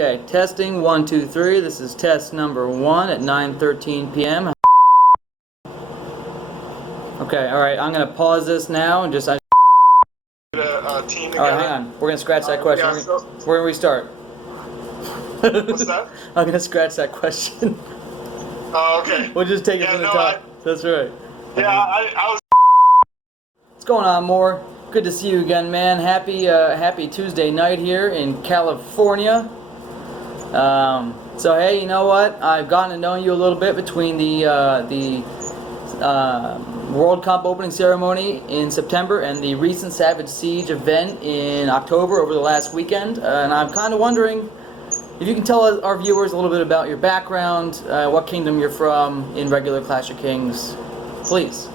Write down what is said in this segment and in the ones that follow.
Okay, testing 1, 2, 3. This is test number 1 at 9:13 p.m. Okay, all right. I'm gonna pause this now and just. Team All together. right, hang on. We're gonna scratch that question. We're gonna restart. What's that? I'm gonna scratch that question. Oh, okay. We'll just take it from the top. That's right. Yeah, I was. What's going on, Moore? Good to see you again, man. Happy Tuesday night here in California. So hey, you know what? I've gotten to know you a little bit between the World Cup opening ceremony in September and the recent Savagesiege event in October over the last weekend, and I'm kind of wondering if you can tell our viewers a little bit about your background, what kingdom you're from in regular Clash of Kings, please.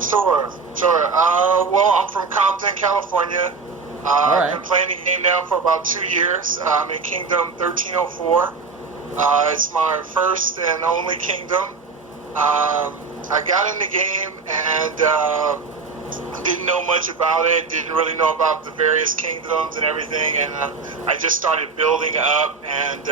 Sure. Well, I'm from Compton, California. Alright. I've been playing the game now for about 2 years. I'm in Kingdom 1304. It's my first and only kingdom. I got in the game and didn't know much about it, didn't really know about the various kingdoms and everything, and I just started building up and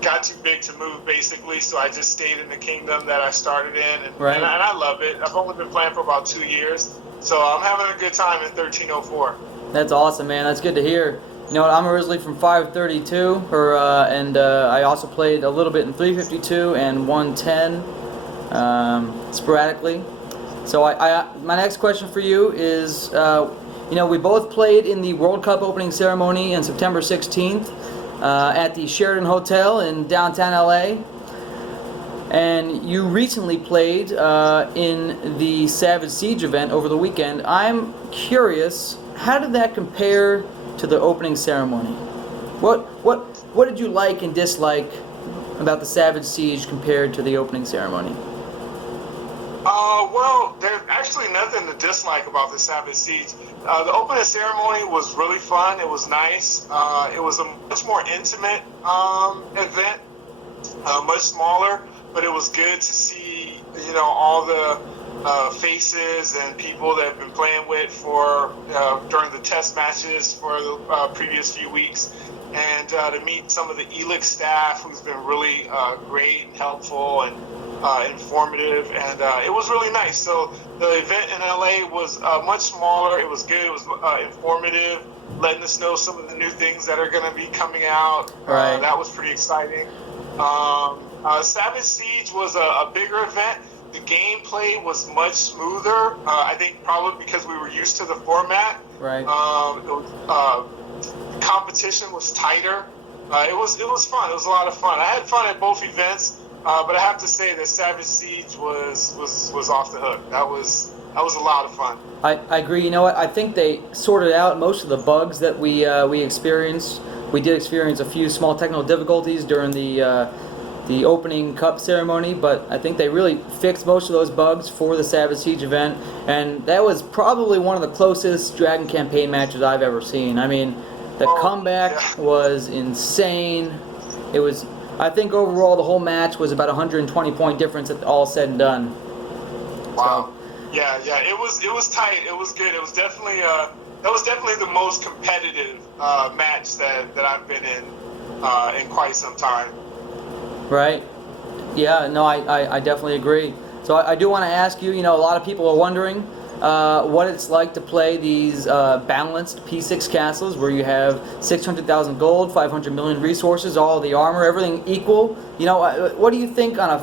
got too big to move, basically, so I just stayed in the kingdom that I started in, and I love it. I've only been playing for about 2 years, so I'm having a good time in 1304. That's awesome, man. That's good to hear. You know what, I'm originally from 532, and I also played a little bit in 352 and 110 sporadically. So my next question for you is, you know, we both played in the World Cup opening ceremony on September 16th at the Sheraton Hotel in downtown LA. And you recently played in the Savagesiege event over the weekend. I'm curious, how did that compare to the opening ceremony? What did you like and dislike about the Savagesiege compared to the opening ceremony? Well, there's actually nothing to dislike about the Savagesiege. The opening ceremony was really fun. It was nice. It was a much more intimate event, much smaller, but it was good to see, you know, all the faces and people that have been playing with for during the test matches for the previous few weeks, and to meet some of the Elix staff who's been really great and helpful and informative, and it was really nice. So the event in LA was much smaller. It was good. It was informative, letting us know some of the new things that are going to be coming out. Right. That was pretty exciting. Savagesiege was a bigger event. The gameplay was much smoother. I think probably because we were used to the format. Right. The competition was tighter. It was fun. It was a lot of fun. I had fun at both events, but I have to say that Savagesiege was off the hook. That was a lot of fun. I agree. You know what? I think they sorted out most of the bugs that we experienced. We did experience a few small technical difficulties during the opening cup ceremony, but I think they really fixed most of those bugs for the Savagesiege event, and that was probably one of the closest Dragon campaign matches I've ever seen. I mean, the comeback was insane. It was, I think overall the whole match was about 120 point difference at all said and done. Wow. So, yeah, it was tight. It was good. It was definitely the most competitive match that I've been in quite some time. Right. Yeah, no, I definitely agree. So I do want to ask you, you know, a lot of people are wondering what it's like to play these balanced P6 castles where you have 600,000 gold, 500 million resources, all the armor, everything equal. You know, what do you think on a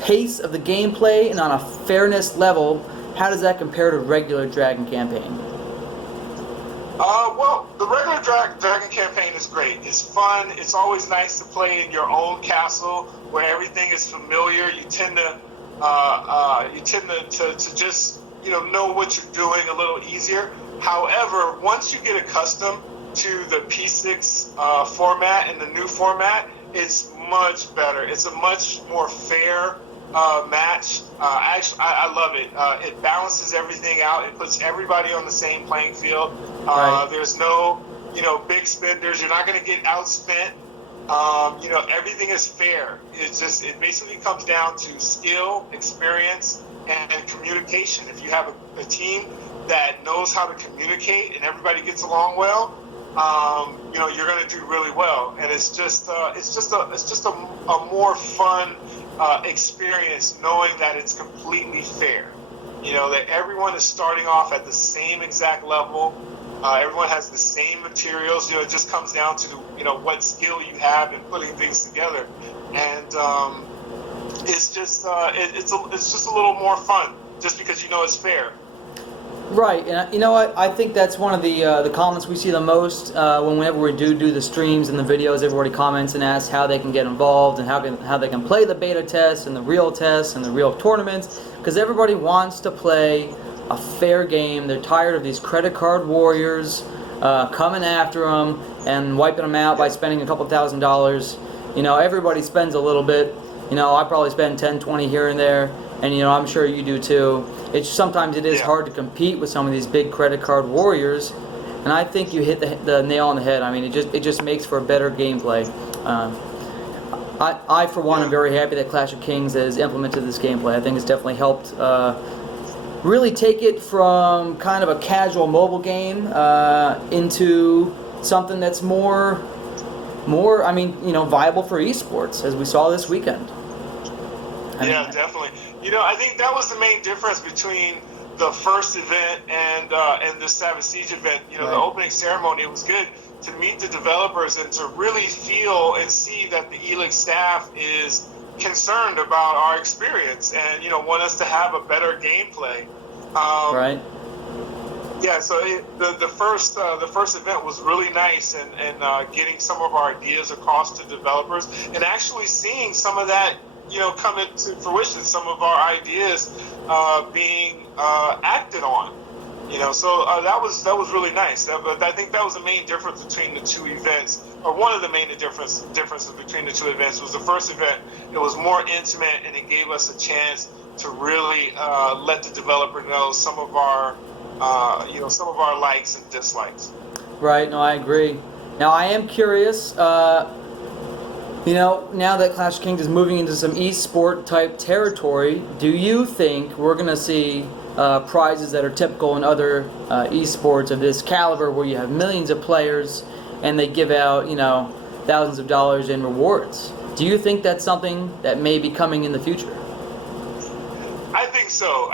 pace of the gameplay and on a fairness level? How does that compare to regular Dragon campaign? Well, the regular Dragon campaign is great. It's fun. It's always nice to play in your own castle where everything is familiar. You tend to just, you know what you're doing a little easier. However, once you get accustomed to the P6 format and the new format, it's much better. It's a much more fair match. I love it. It balances everything out. It puts everybody on the same playing field. Right. There's no, big spenders. You're not going to get outspent. Everything is fair. It basically comes down to skill, experience, and communication. If you have a team that knows how to communicate and everybody gets along well, you're going to do really well. And it's just a more fun experience knowing that it's completely fair. That everyone is starting off at the same exact level. Everyone has the same materials. It just comes down to what skill you have in putting things together, and it's just it's just a little more fun just because it's fair. Right, and you know what? I think that's one of the comments we see the most whenever we do the streams and the videos. Everybody comments and asks how they can get involved and how they can play the beta tests and the real tests and the real tournaments, because everybody wants to play a fair game. They're tired of these credit card warriors coming after them and wiping them out by spending a couple $1,000s. Everybody spends a little bit. I probably spend 10, 20 here and there, and I'm sure you do too. Sometimes it is hard to compete with some of these big credit card warriors, and I think you hit the nail on the head. I mean, it just makes for a better gameplay. I for one am very happy that Clash of Kings has implemented this gameplay. I think it's definitely helped really take it from kind of a casual mobile game into something that's more viable for esports, as we saw this weekend. Definitely. I think that was the main difference between the first event and the Savagesiege event. Right. The opening ceremony, it was good to meet the developers and to really feel and see that the Elix staff is concerned about our experience and want us to have a better gameplay. Right. Yeah, so the first event was really nice, and getting some of our ideas across to developers and actually seeing some of that come into fruition. Some of our ideas being acted on. So that was really nice. But I think that was the main difference between the two events, or one of the main differences between the two events. Was the first event, it was more intimate, and it gave us a chance to really let the developer know some of our likes and dislikes. Right. No, I agree. Now I am curious. Now that Clash of Kings is moving into some esport type territory, do you think we're going to see prizes that are typical in other esports of this caliber, where you have millions of players and they give out, thousands of dollars in rewards? Do you think that's something that may be coming in the future? I think so.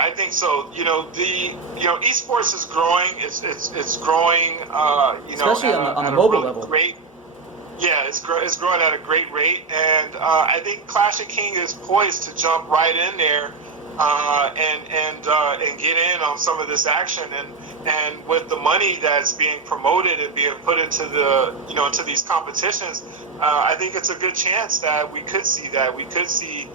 Esports is growing. It's growing. Especially on the mobile level. It's growing at a great rate, and I think Clash of Kings is poised to jump right in there and get in on some of this action, and with the money that's being promoted and being put into into these competitions, I think it's a good chance that we could see that. We could see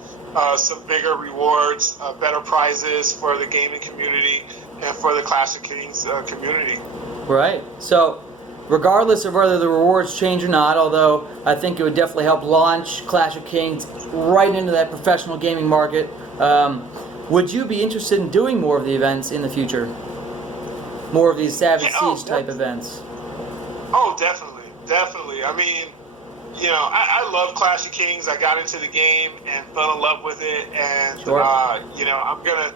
some bigger rewards, better prizes for the gaming community and for the Clash of Kings community. Right. So, regardless of whether the rewards change or not, although I think it would definitely help launch Clash of Kings right into that professional gaming market, would you be interested in doing more of the events in the future? More of these Savagesiege type events? Oh, definitely. I mean, I love Clash of Kings. I got into the game and fell in love with it, and sure. I'm gonna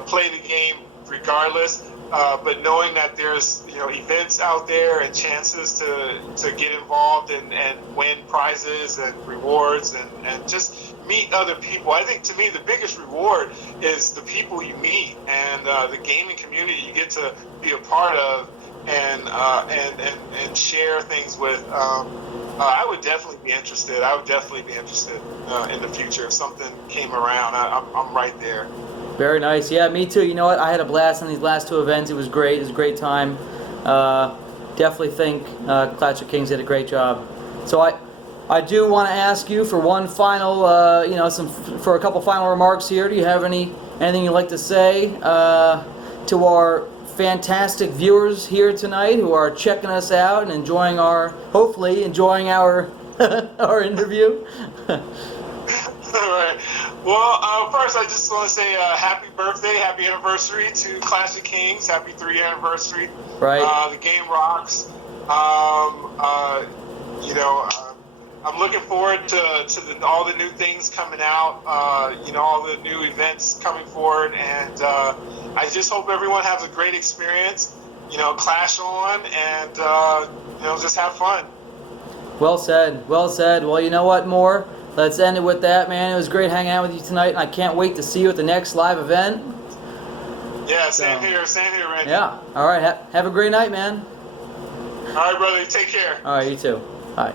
play the game regardless. But knowing that there's events out there and chances to get involved and win prizes and rewards and just meet other people. I think to me the biggest reward is the people you meet and the gaming community you get to be a part of and share things with. I would definitely be interested. In the future if something came around. I'm right there. Very nice. Yeah, me too. You know what? I had a blast on these last two events. It was great. It was a great time. Definitely think Clash of Kings did a great job. So I do want to ask you for one final, for a couple final remarks here. Do you have anything you'd like to say to our fantastic viewers here tonight who are checking us out and hopefully enjoying our our interview? All right. Well, first I just want to say happy birthday, happy anniversary to Clash of Kings. Happy 3rd anniversary. Right. The game rocks. I'm looking forward to all the new things coming out. All the new events coming forward, and I just hope everyone has a great experience. clash on and just have fun. Well said. Well said. Well, you know what, Moore? Let's end it with that, man. It was great hanging out with you tonight, and I can't wait to see you at the next live event. Yeah, same here, Randy. Yeah. All right. Have a great night, man. All right, brother. Take care. All right, you too. All right.